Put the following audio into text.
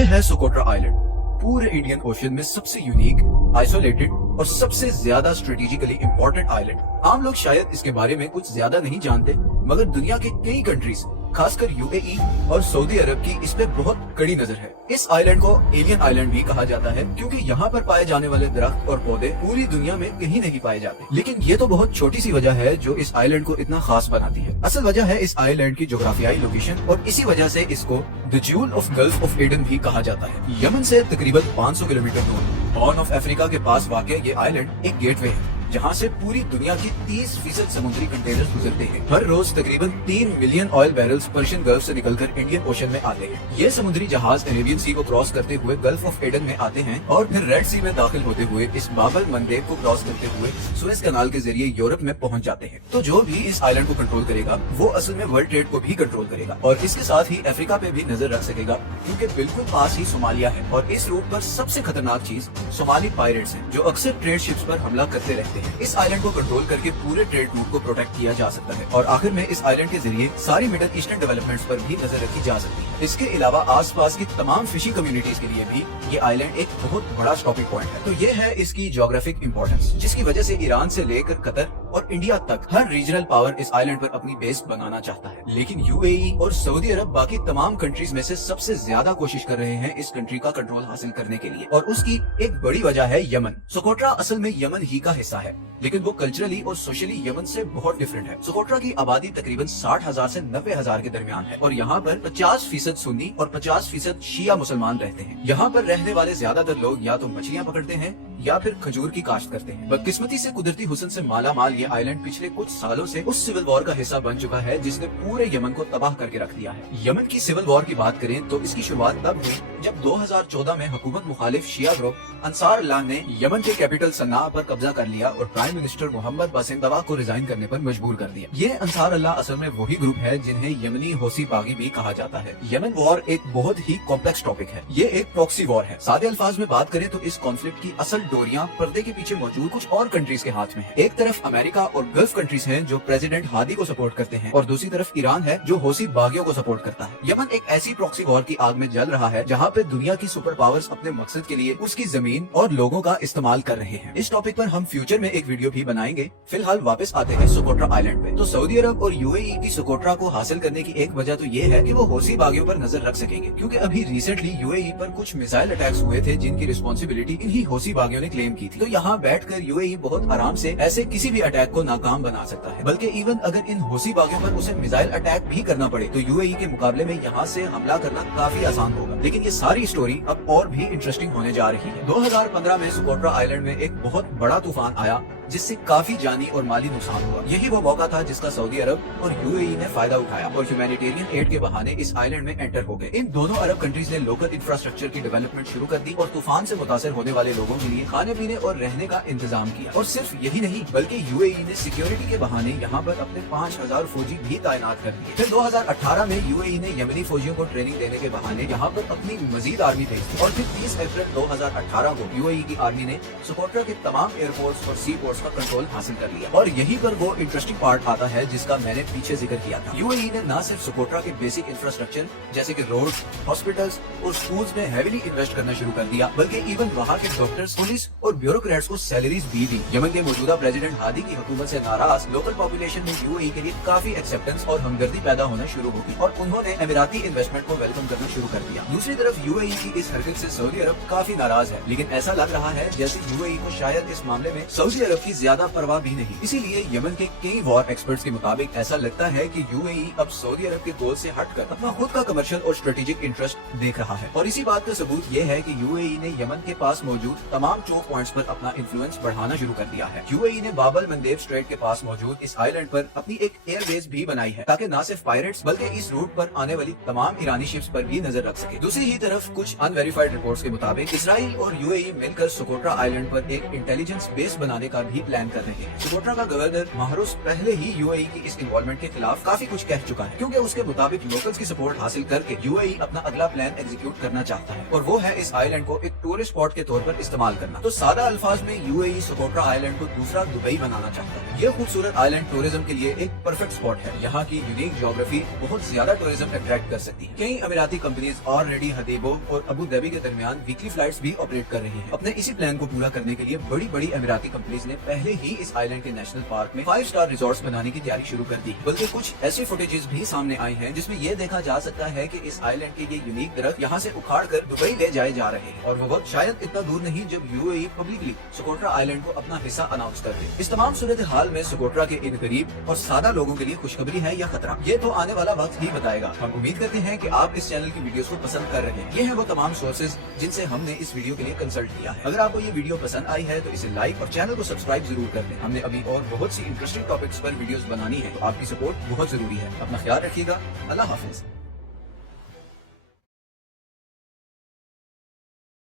ये है Socotra island, पूरे इंडियन ओशन में सबसे यूनिक, आइसोलेटेड और सबसे ज्यादा स्ट्रेटेजिकली इंपॉर्टेंट आइलैंड। आम लोग शायद इसके बारे में कुछ ज्यादा नहीं जानते, मगर दुनिया के कई कंट्रीज, खासकर यूएई और सऊदी अरब की इस पे बहुत कड़ी नजर है। इस आइलैंड को एलियन आइलैंड भी कहा जाता है, क्योंकि यहाँ पर पाए जाने वाले दरख्त और पौधे पूरी दुनिया में कहीं नहीं पाए जाते। लेकिन ये तो बहुत छोटी सी वजह है जो इस आइलैंड को इतना खास बनाती है। असल वजह है इस आइलैंड की जोग्राफियाई लोकेशन, और इसी वजह से इसको the jewel of gulf of Aden भी कहा जाता है। यमन से तकरीबन 500 किलोमीटर दूर हॉर्न ऑफ अफ्रीका के पास वाक़ ये आइलैंड एक गेटवे है, जहाँ से पूरी दुनिया की 30% समुद्री कंटेनर गुजरते हैं। हर रोज तकरीबन 3 million oil barrels Persian gulf से निकलकर इंडियन ओशन में आते हैं। ये समुद्री जहाज अरेबियन सी को क्रॉस करते हुए गल्फ ऑफ एडन में आते हैं और फिर रेड सी में दाखिल होते हुए इस बाबल मंदेब को क्रॉस करते हुए सुएज कैनाल के जरिए यूरोप में पहुंच जाते हैं। तो जो भी इस आइलैंड को कंट्रोल करेगा वो असल में वर्ल्ड ट्रेड को भी कंट्रोल करेगा, और इसके साथ ही अफ्रीका पे भी नजर रख सकेगा, क्योंकि बिल्कुल पास ही सोमालिया है। और इस रूट पर सबसे खतरनाक चीज सोमाली पायरेट्स हैं, जो अक्सर ट्रेड शिप्स पर हमला करते रहते हैं। इस आइलैंड को कंट्रोल करके पूरे ट्रेड रूट को प्रोटेक्ट किया जा सकता है, और आखिर में इस आइलैंड के जरिए सारी मिडल ईस्टर्न डेवलपमेंट्स पर भी नजर रखी जा सकती है। इसके अलावा आसपास की तमाम फिशिंग कम्युनिटीज के लिए भी ये आइलैंड एक बहुत बड़ा स्टॉपिंग पॉइंट है। तो ये है इसकी ज्योग्राफिक इंपॉर्टेंस, जिसकी वजह से ईरान से लेकर कतर और इंडिया तक हर रीजनल पावर इस आइलैंड पर अपनी बेस बनाना चाहता है। लेकिन यूएई और सऊदी अरब बाकी तमाम कंट्रीज में से सबसे ज्यादा कोशिश कर रहे हैं इस कंट्री का कंट्रोल हासिल करने के लिए, और उसकी एक बड़ी वजह है यमन। सोकोट्रा असल में यमन ही का हिस्सा है, लेकिन वो कल्चरली और सोशली यमन से बहुत डिफरेंट है। सोकोट्रा की आबादी तकरीबन 60,000 से 90,000 के दरमियान है, और यहाँ पर 50% सुन्नी और 50% शिया मुसलमान रहते हैं। यहाँ पर रहने वाले ज्यादातर लोग या तो मछलियाँ पकड़ते हैं या फिर खजूर की काश्त करते हैं। बदकिस्मती से कुदरती हुस्न से माला माल ये आइलैंड पिछले कुछ सालों से उस सिविल वॉर का हिस्सा बन चुका है जिसने पूरे यमन को तबाह करके रख दिया है। यमन की सिविल वॉर की बात करें तो इसकी शुरुआत तब हुई जब 2014 में हुकूमत मुखालिफ शिया ग्रुप अंसार अल्लाह ने यमन के कैपिटल सन्ना पर कब्जा कर लिया और प्राइम मिनिस्टर मोहम्मद बासिंदवा को रिजाइन करने पर मजबूर कर दिया। ये अंसार अल्लाह असल में वही ग्रुप है जिन्हें यमनी होसी बागी भी कहा जाता है। यमन वॉर एक बहुत ही कॉम्प्लेक्स टॉपिक है। ये एक प्रॉक्सी वॉर है। सादे अल्फाज में बात करें तो इस कॉन्फ्लिक्ट की असल डोरियां पर्दे के पीछे मौजूद कुछ और कंट्रीज के हाथ में है। एक तरफ अमेरिका और गल्फ कंट्रीज हैं जो प्रेसिडेंट हादी को सपोर्ट करते हैं, और दूसरी तरफ ईरान है जो होसी बागियों को सपोर्ट करता है। यमन एक ऐसी प्रॉक्सी वॉर की आग में जल रहा है जहाँ पे दुनिया की सुपर पावर्स अपने मकसद के लिए उसकी जमीन और लोगों का इस्तेमाल कर रहे हैं। इस टॉपिक पर हम फ्यूचर में एक वीडियो भी बनाएंगे। फिलहाल वापस आते हैं सोकोट्रा आइलैंड पे। तो सऊदी अरब और यूएई की सोकोट्रा को हासिल करने की एक वजह तो ये है कि वो होसी बागियों पर नजर रख सकेंगे, क्योंकि अभी रिसेंटली यूएई पर कुछ मिसाइल अटैक्स हुए थे जिनकी रिस्पॉन्सिबिलिटी इन्हीं होसी बागियों ने क्लेम की थी। तो यहाँ बैठकर यूएई बहुत आराम से ऐसे किसी भी अटैक को नाकाम बना सकता है। बल्कि इवन अगर इन होसी बागियों पर उसे मिसाइल अटैक भी करना पड़े तो यूएई के मुकाबले में यहाँ से हमला करना काफी आसान होगा। लेकिन ये सारी स्टोरी अब और भी इंटरेस्टिंग होने जा रही है। 2015 में सोकोट्रा आइलैंड में एक बहुत बड़ा तूफान आया जिससे काफी जानी और माली नुकसान हुआ। यही वो मौका था जिसका सऊदी अरब और यूएई ने फायदा उठाया और ह्यूमैनिटेरियन एड के बहाने इस आइलैंड में एंटर हो गए। इन दोनों अरब कंट्रीज ने लोकल इंफ्रास्ट्रक्चर की डेवलपमेंट शुरू कर दी और तूफान से मुतासर होने वाले लोगों के लिए खाने पीने और रहने का इंतजाम किया। और सिर्फ यही नहीं, बल्कि यूएई ने सिक्योरिटी के बहाने यहाँ पर अपने 5,000 फौजी भी तैनात कर दिए। फिर 2018 में यूएई ने यमनी फौजियों को ट्रेनिंग देने के बहाने यहाँ पर अपनी मजीद आर्मी भेज दी, और फिर 30 अप्रैल 2018 को यूएई की आर्मी ने सोकोट्रा के तमाम एयरपोर्ट्स और सी पोर्ट्स का कंट्रोल हासिल कर लिया। और यहीं पर वो इंटरेस्टिंग पार्ट आता है जिसका मैंने पीछे जिक्र किया था। यूएई ने न सिर्फ सोकोट्रा के बेसिक इंफ्रास्ट्रक्चर जैसे कि रोड, हॉस्पिटल्स और स्कूल्स में हेवीली इन्वेस्ट करना शुरू कर दिया, बल्कि इवन वहाँ के डॉक्टर्स, पुलिस और ब्यूरोक्रेट्स को सैलरीज भी दी। यमन के मौजूदा प्रेसिडेंट हादी की हुकूमत से नाराज लोकल पॉपुलेशन में यूएई के लिए काफी एक्सेप्टेंस और हमदर्दी पैदा होना शुरू हो गई, और उन्होंने अमीराती इन्वेस्टमेंट को वेलकम करना शुरू कर दिया। दूसरी तरफ यूएई की इस हरकत से सऊदी अरब काफी नाराज है, लेकिन ऐसा लग रहा है जैसे यूएई को शायद इस मामले में सऊदी अरब की ज्यादा परवाह भी नहीं। इसीलिए यमन के कई वॉर एक्सपर्ट्स के मुताबिक ऐसा लगता है कि यूएई अब सऊदी अरब के गोल से हटकर अपना खुद का कमर्शियल और स्ट्रेटेजिक इंटरेस्ट देख रहा है। और इसी बात का सबूत ये है कि यूएई ने यमन के पास मौजूद तमाम चोक पॉइंट्स पर अपना इन्फ्लुएंस बढ़ाना शुरू कर दिया है। यूएई ने बाबल मंदेब स्ट्रेट के पास मौजूद इस आइलैंड पर अपनी एक एयरबेस भी बनाई है, ताकि न सिर्फ पायरेट्स बल्कि इस रूट पर आने वाली तमाम ईरानी शिप्स पर भी नजर रख सके। दूसरी ही तरफ कुछ अनवेरिफाइड रिपोर्ट्स के मुताबिक इसराइल और यूएई मिलकर सोकोट्रा आइलैंड पर एक इंटेलिजेंस बेस बनाने का भी प्लान कर रहे हैं। सोकोट्रा का गवर्नर माहरुस पहले ही यूएई की इस इन्वॉल्वमेंट के खिलाफ काफी कुछ कह चुका है, क्योंकि उसके मुताबिक लोकल्स की सपोर्ट हासिल करके यूएई अपना अगला प्लान एग्जीक्यूट करना चाहता है, और वो है इस आइलैंड को एक टूरिस्ट स्पॉट के तौर पर इस्तेमाल करना। तो सादा अल्फाज में यूएई सोकोट्रा आइलैंड को दूसरा दुबई बनाना चाहता है। ये खूबसूरत आइलैंड टूरिज्म के लिए एक परफेक्ट स्पॉट है। यहाँ की यूनिक ज्योग्राफी बहुत ज्यादा टूरिज्म अट्रैक्ट कर सकती है। कई अमीराती कंपनीज ऑलरेडी हदीबो और अबू धाबी के दरमियान वीकली फ्लाइट्स भी ऑपरेट कर रही हैं। अपने इसी प्लान को पूरा करने के लिए बड़ी बड़ी अमीराती कंपनीज ने पहले ही इस आइलैंड के नेशनल पार्क में 5 स्टार रिजॉर्ट्स बनाने की तैयारी शुरू कर दी। बल्कि कुछ ऐसी फुटेजेस भी सामने आई हैं जिसमें ये देखा जा सकता है कि इस आइलैंड के ये यूनिक दरख्त यहाँ से उखाड़ कर दुबई ले जाए जा रहे हैं, और वो वक्त शायद इतना दूर नहीं जब यूएई पब्लिकली सोकोट्रा आइलैंड को अपना हिस्सा अनाउंस कर दे। इस तमाम सूरत हाल में सोकोट्रा के इन गरीब और सादा लोगों के लिए खुशखबरी है या खतरा, ये तो आने वाला वक्त ही बताएगा। हम उम्मीद करते हैं कि आप इस चैनल की वीडियोस को पसंद कर रहे हैं। ये हैं वो तमाम सोर्सेज जिनसे हमने इस वीडियो के लिए कंसल्ट किया है। अगर आपको ये वीडियो पसंद आई है तो इसे लाइक और चैनल को सब्सक्राइब जरूर कर लें। हमने अभी और बहुत सी इंटरेस्टिंग टॉपिक्स पर वीडियोस बनानी है, तो आपकी सपोर्ट बहुत जरूरी है। अपना ख्याल रखिएगा। अल्लाह हाफिज।